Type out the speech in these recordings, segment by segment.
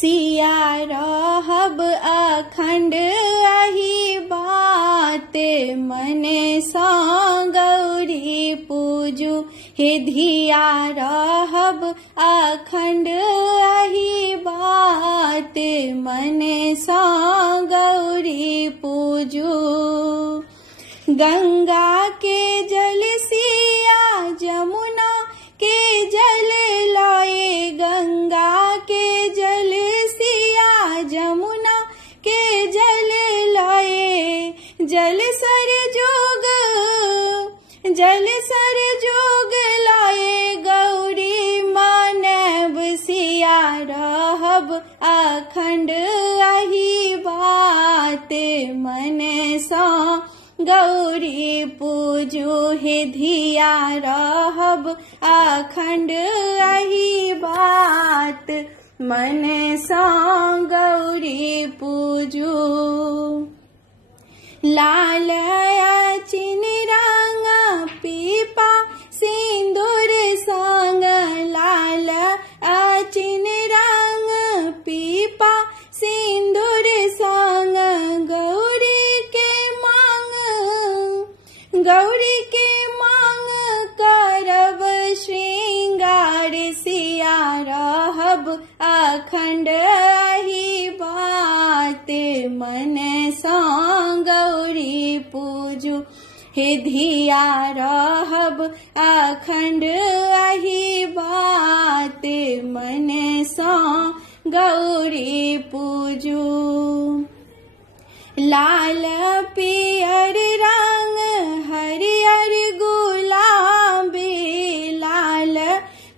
सिया रहब अखंड अही बात, मने सा गौरी पूजू हे धिया रहब अखंड अही बात, मने सा गौरी पूजू। गंगा के जल सिया जमुना के जल लाए, गंगा के जल सिया जमुना के जल लाए, जल सर जोग लाए गौरी मानव सिया रहब अखंड अही बात, मने सा गौरी पूजू हे धिया रहब अखंड अही बात, मने सा गौरी पूजू। लाल अचिन रंग पीपा सिंदूर संग, लाल अचिन रंग पीपा सिंदूर संग, गौरी के मांग करब श्रृंगार, सिया रहब अखंड अही बात, मने सा गौरी पूजू हे धिया रहब अखंड अही बात, मने सा गौरी पूजू। लाल पियर रंग हरियर गुलाबी, लाल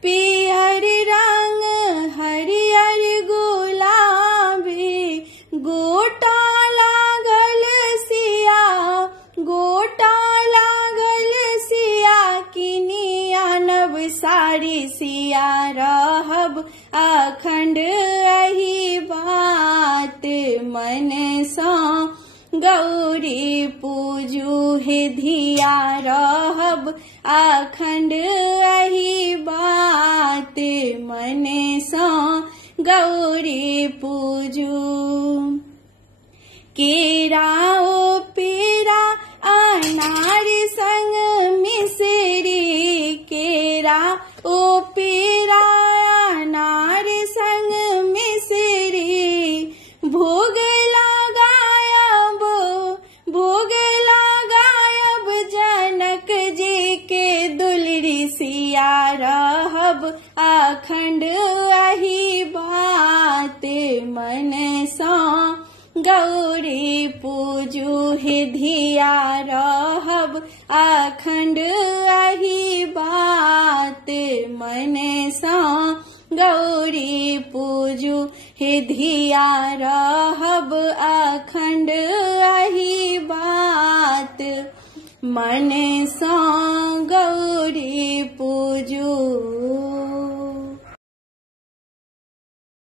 पियर रंग हरियर गुलाबी, गोटा लागल सिया किनी आनब साड़ी, सिया रहब अखंड अही बात, मने सा गौरी पूजू हे धिया रहब अखंड अही बात, मने सा गौरी पूजू। केरा ओ पेरा अनार संग मिश्री, केरा ओ पेरा अनार संग मिश्री, भोग लगायब जनक जी के दुलरी, सिया रहब अखंड अही बात, मने सा गौरी पूजू हे धिया रहब अखंड अही बात, मने सा गौरी पूजू हे धिया रहब अखंड अही बात, मने सा गौरी पूजू।